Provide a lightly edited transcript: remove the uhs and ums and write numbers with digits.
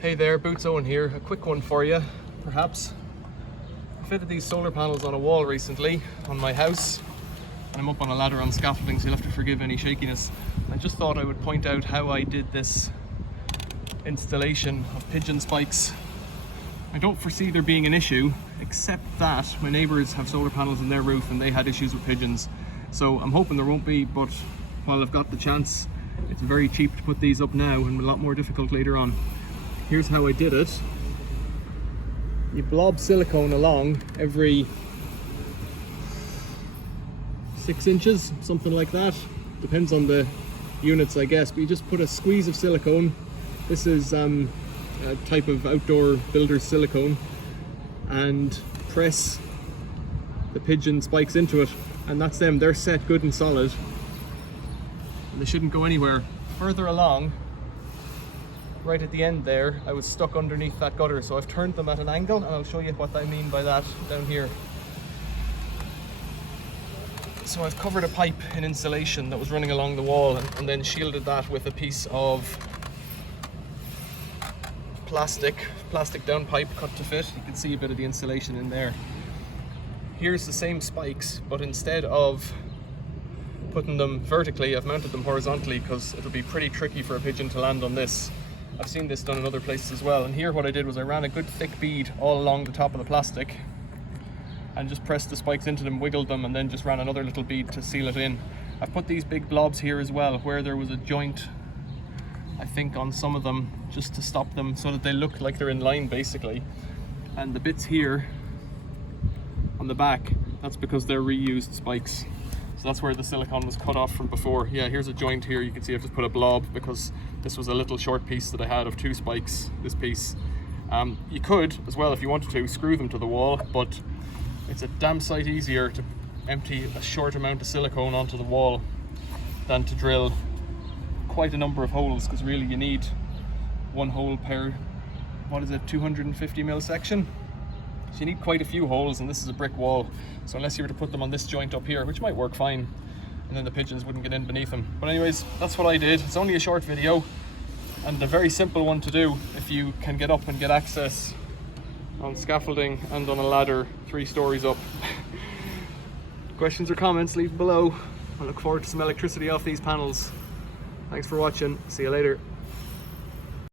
Hey there, Boots Owen here. A quick one for you, perhaps. I fitted these solar panels on a wall recently on my house, and I'm up on a ladder on scaffolding, so you'll have to forgive any shakiness. I just thought I would point out how I did this installation of pigeon spikes. I don't foresee there being an issue, except that my neighbours have solar panels on their roof and they had issues with pigeons. So I'm hoping there won't be, but while I've got the chance, it's very cheap to put these up now and a lot more difficult later on. Here's how I did it. You blob silicone along every 6 inches, something like that. Depends on the units, I guess, but you just put a squeeze of silicone. This is a type of outdoor builder's silicone, and press the pigeon spikes into it, and that's them. They're set good and solid, and they shouldn't go anywhere. Further along, right at the end there, I was stuck underneath that gutter, so I've turned them at an angle, and I'll show you what I mean by that down here. So I've covered a pipe in insulation that was running along the wall, and then shielded that with a piece of plastic down pipe cut to fit. You can see a bit of the insulation in there. Here's the same spikes, but instead of putting them vertically, I've mounted them horizontally because it'll be pretty tricky for a pigeon to land on this. I've seen this done in other places as well, and here what I did was I ran a good thick bead all along the top of the plastic and just pressed the spikes into them, wiggled them, and then just ran another little bead to seal it in. I've put these big blobs here as well, where there was a joint, I think, on some of them, just to stop them so that they look like they're in line basically. And the bits here on the back, that's because they're reused spikes. So that's where the silicone was cut off from before. Yeah, here's a joint here. You can see I've just put a blob because this was a little short piece that I had of 2 spikes, this piece. You could, as well, if you wanted to, screw them to the wall, but it's a damn sight easier to empty a short amount of silicone onto the wall than to drill quite a number of holes, because really you need 1 hole per, 250mm section? So you need quite a few holes, and this is a brick wall, so unless you were to put them on this joint up here, which might work fine, and then the pigeons wouldn't get in beneath them. But anyways, that's what I did. It's only a short video and a very simple one to do if you can get up and get access on scaffolding and on a ladder 3 stories up. Questions or comments, leave below. I look forward to some electricity off these panels. Thanks for watching. See you later.